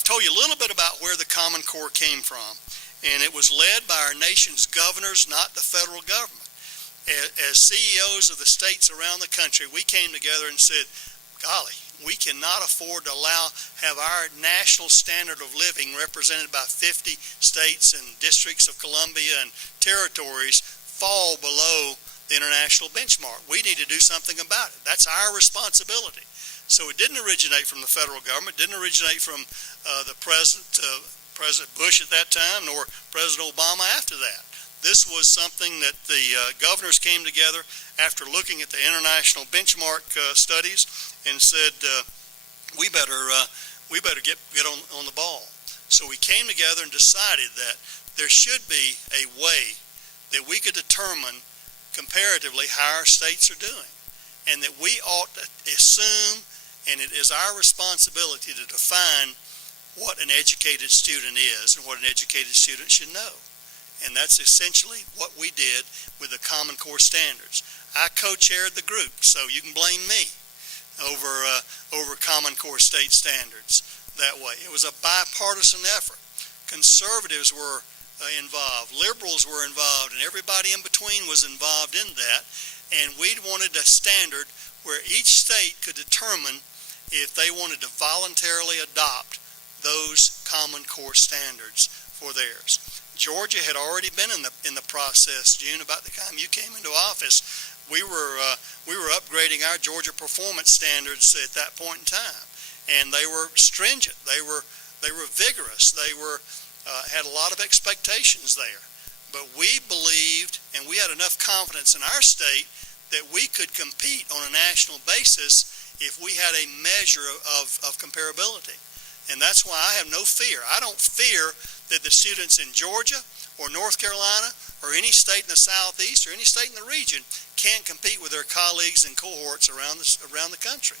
I've told you a little bit about where the Common Core came from, and it was led by our nation's governors, not the federal government. As CEOs of the states around the country, we came together and said, golly, we cannot afford to have our national standard of living represented by 50 states and districts of Columbia and territories fall below the international benchmark. We need to do something about it. That's our responsibility. So it didn't originate from the federal government, didn't originate from the President Bush at that time, nor President Obama after that. This was something that the governors came together after looking at the international benchmark studies and said, we better get on the ball. So we came together and decided that there should be a way that we could determine comparatively how our states are doing, and that we ought to assume, and it is our responsibility to define what an educated student is and what an educated student should know. And that's essentially what we did with the Common Core standards. I co-chaired the group, so you can blame me over Common Core state standards that way. It was a bipartisan effort. Conservatives were involved, liberals were involved, and everybody in between was involved in that. And we wanted a standard where each state could determine if they wanted to voluntarily adopt those Common Core standards for theirs. Georgia had already been in the process, June, about the time you came into office. We were upgrading our Georgia performance standards at that point in time, and they were stringent. They were vigorous. They had a lot of expectations there. But we believed, and we had enough confidence in our state that we could compete on a national basis if we had a measure of comparability. And that's why I have no fear. I don't fear that the students in Georgia or North Carolina or any state in the Southeast or any state in the region can't compete with their colleagues and cohorts around the country.